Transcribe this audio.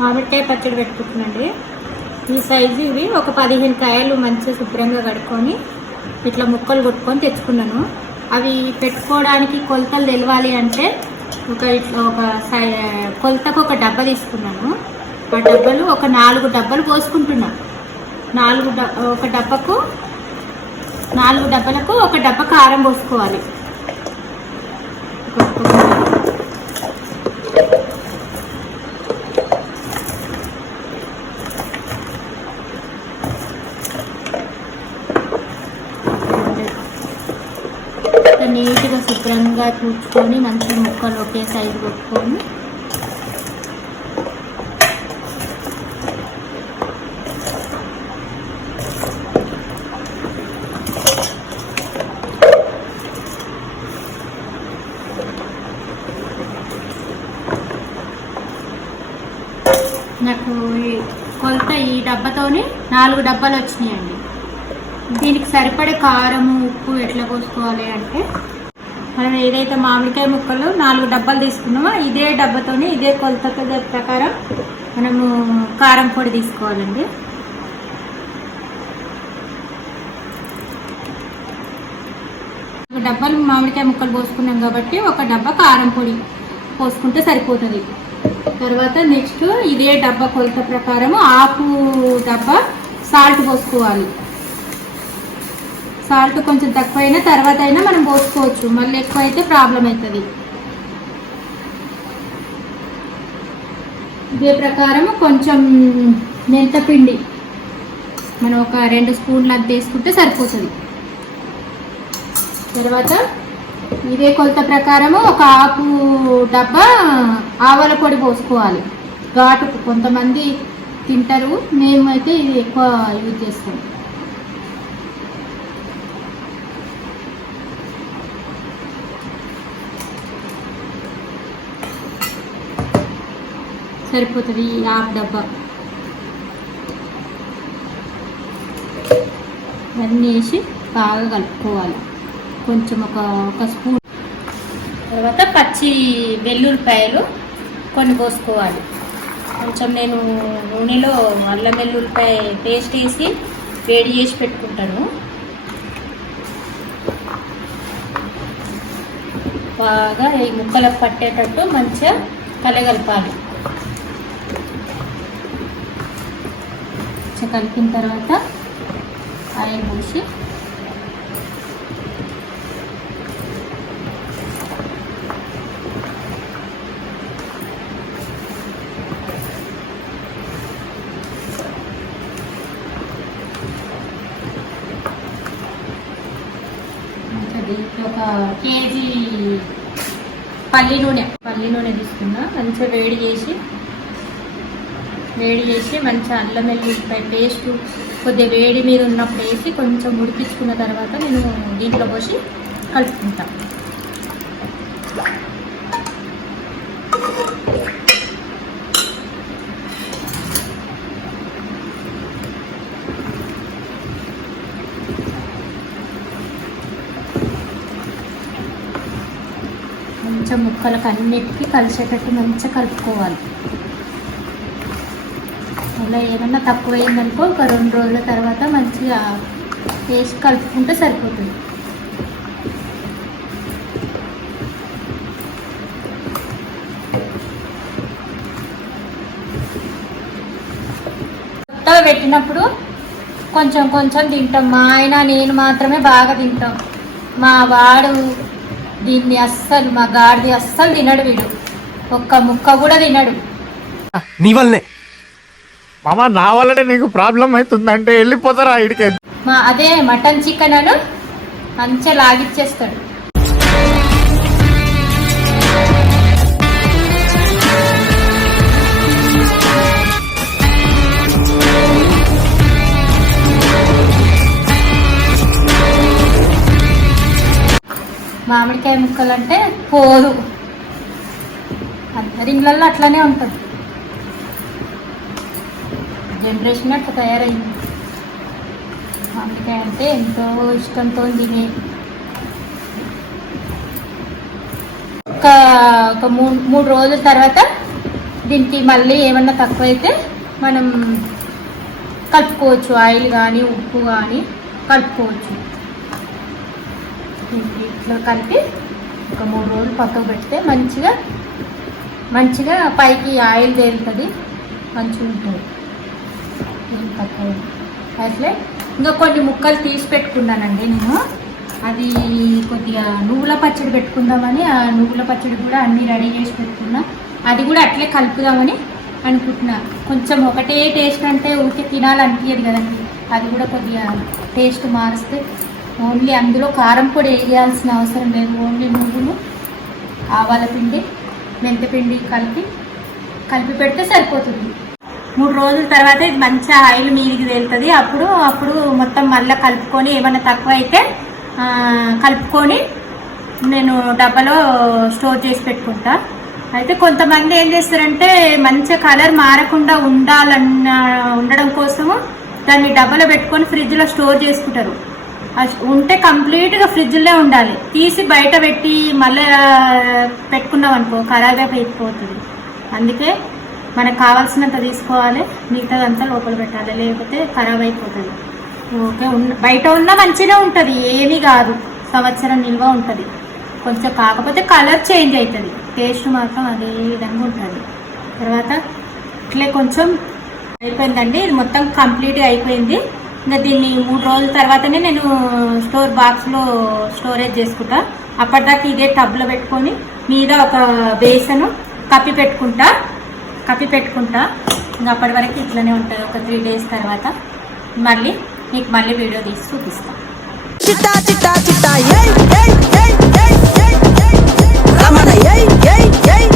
మామిడికాయ పచ్చడి పెట్టుకుంటున్నాండి. ఈ సైజు ఇవి ఒక 15 కాయలు మంచిగా శుభ్రంగా కడుక్కొని ఇట్లా ముక్కలు కొట్టుకొని తెచ్చుకున్నాను. అవి పెట్టుకోవడానికి కొలతలు తెలవాలి అంటే ఇట్లా కొలతకు ఒక డబ్బా తీసుకున్నాను. ఆ డబ్బాలు ఒక 4 డబ్బాలు పోసుకుంటున్నా. 4 డబ్బాలకు ఒక డబ్బా కారం పోసుకోవాలి. నీట్గా శుభ్రంగా చూసుకొని మంచిగా ముక్కలు ఒకే సైజు కొట్టుకొని నాకు కొలత ఈ డబ్బాతోని 4 డబ్బాలు వచ్చినాయండి. దీనికి సరిపడే కారము ఉప్పు ఎట్లా పోసుకోవాలి అంటే మనం ఏదైతే మామిడికాయ ముక్కలు 4 డబ్బాలు తీసుకున్నామో ఇదే డబ్బాతోని ఇదే కొలత ప్రకారం మనము కారం పొడి తీసుకోవాలండి. ఒక డబ్బాలు మామిడికాయ ముక్కలు పోసుకున్నాం కాబట్టి ఒక డబ్బా కారం పొడి పోసుకుంటే సరిపోతుంది. తర్వాత నెక్స్ట్ ఇదే డబ్బా కొలత ప్రకారం హాఫ్ డబ్బా సాల్ట్ పోసుకోవాలి. సాల్ట్ కొంచెం తక్కువైనా తర్వాత అయినా మనం పోసుకోవచ్చు, మళ్ళీ ఎక్కువ అయితే ప్రాబ్లం అవుతుంది. ఇదే ప్రకారం కొంచెం మెంతపిండి మనం ఒక 2 స్పూన్లు అది తీసుకుంటే సరిపోతుంది. తర్వాత ఇదే కొలత ప్రకారము ఒక హాఫ్ డబ్బా ఆవాల పొడి పోసుకోవాలి. ఘాటుకు కొంతమంది తింటారు, మేమైతే ఇది ఎక్కువ యూజ్ చేస్తాం. సరిపోతుంది ఈ హాఫ్ డబ్బా. అన్నీ వేసి బాగా కలుపుకోవాలి. కొంచెం ఒక స్పూన్. తర్వాత పచ్చి వెల్లుల్లిపాయలు కొన్ని పోసుకోవాలి. కొంచెం నేను నూనెలో అల్లం వెల్లుల్లిపాయ పేస్ట్ వేసి వేడి చేసి పెట్టుకుంటాను. బాగా ఈ ముక్కలకు పట్టేటట్టు మంచిగా కలగలపాలి. కలిపిన తర్వాత ఆయిల్ పోసి దీంట్లో ఒక కేజీ పల్లి నూనె తీసుకున్నా. మంచిగా వేడి చేసి మంచిగా అల్లం వెల్లుల్లిపాయ పేస్ట్ కొద్దిగా వేడి మీద ఉన్నప్పుడు వేసి కొంచెం ఉడికించుకున్న తర్వాత నేను దీంట్లో పోసి కలుపుకుంటాను. మంచిగా ముక్కలకు అన్నిటికీ కలిసేటట్టు మంచిగా కలుపుకోవాలి. అలా ఏమన్నా తక్కువైందనుకో ఒక 2 రోజుల తర్వాత మంచిగా వేసి కలుపుకుంటే సరిపోతుంది. కొత్తగా పెట్టినప్పుడు కొంచెం తింటాం. మా ఆయన నేను మాత్రమే బాగా తింటాం. మా వాడు దీన్ని మా గాడిది అస్సలు తినడు. వీడు ఒక్క ముక్క కూడా తినడు. నీ వల్లనే మామ, నా వల్లనే నీకు ప్రాబ్లం అవుతుందంటే వెళ్ళిపోతారా ఇడికి. అదే మటన్ చికెన్ అని మంచిగా లాగిచ్చేస్తాడు. మామిడికాయ ముక్కలు అంటే పోదు, అందరి ఇళ్ళల్లో అట్లనే ఉంటుంది. జనరేషన్ అట్లా తయారైంది. మామిడికాయ అంటే ఎంతో ఇష్టంతో తినే. ఒక 3 రోజుల తర్వాత దీనికి మళ్ళీ ఏమన్నా తక్కువైతే మనం కలుపుకోవచ్చు, ఆయిల్ కానీ ఉప్పు కానీ కలుపుకోవచ్చు. దీనికి ఇట్లా కలిపి ఒక 3 రోజులు పక్కకు పెడితే మంచిగా పైకి ఆయిల్ తేలుతుంది, మంచిగా ఉంటుంది. ఏం తక్కువ అట్లే ఇంకా కొన్ని ముక్కలు తీసి పెట్టుకున్నానండి నేను. అది కొద్దిగా నువ్వుల పచ్చడి పెట్టుకుందామని, ఆ నువ్వుల పచ్చడి కూడా అన్నీ రెడీ చేసి పెట్టుకున్నా. అది కూడా అట్లే కలుపుదామని అనుకుంటున్నా. కొంచెం ఒకటే టేస్ట్ అంటే ఊరికే తినాలనిపించదు కదండి, అది కూడా కొద్దిగా టేస్ట్ మారిస్తే. ఓన్లీ అందులో కారం పొడి వేయాల్సిన అవసరం లేదు, ఓన్లీ నువ్వులు, ఆవాల పిండి, మెంతిపిండి కలిపి పెడితే సరిపోతుంది. 3 రోజుల తర్వాత ఇది మంచిగా ఆయిల్ మీదికి తేలుతుంది. అప్పుడు మొత్తం మళ్ళీ కలుపుకొని ఏమైనా తక్కువ అయితే కలుపుకొని నేను డబ్బాలో స్టోర్ చేసి పెట్టుకుంటా. అయితే కొంతమంది ఏం చేస్తారంటే మంచిగా కలర్ మారకుండా ఉండడం కోసము దాన్ని డబ్బాలో పెట్టుకొని ఫ్రిడ్జ్లో స్టోర్ చేసుకుంటారు. ఉంటే కంప్లీట్గా ఫ్రిడ్జ్లో ఉండాలి. తీసి బయట పెట్టి మళ్ళీ పెట్టుకున్నాం అనుకో ఖరాబ్ అయిపోతుంది. అందుకే మనకు కావాల్సినంత తీసుకోవాలి, మిగతాదంతా లోపల పెట్టాలి, లేకపోతే ఖరాబ్ అయిపోతుంది. ఓకే, బయట ఉన్న మంచిగా ఉంటుంది, ఏమీ కాదు, సంవత్సరం నిల్వ ఉంటుంది. కొంచెం కాకపోతే కలర్ చేంజ్ అవుతుంది, టేస్ట్ మాత్రం అదే విధంగా ఉంటుంది. తర్వాత ఇట్లే కొంచెం అయిపోయిందండి, ఇది మొత్తం కంప్లీట్గా అయిపోయింది. ఇంకా దీన్ని 3 రోజుల తర్వాతనే నేను స్టోర్ బాక్స్లో స్టోరేజ్ చేసుకుంటా. అప్పటిదాకా ఇదే టబ్లో పెట్టుకొని మీద ఒక బేసను కప్పి పెట్టుకుంటా. ఇంకా అప్పటి వరకు ఇట్లనే ఉంటుంది. ఒక 3 డేస్ తర్వాత మీకు మళ్ళీ వీడియో తీసి చూపిస్తాను. చిట్టా చిట్టా చిట్టా ఏయ్ ఏయ్ ఏయ్ ఏయ్ ఏయ్ రమణ ఏయ్ ఏయ్ ఏయ్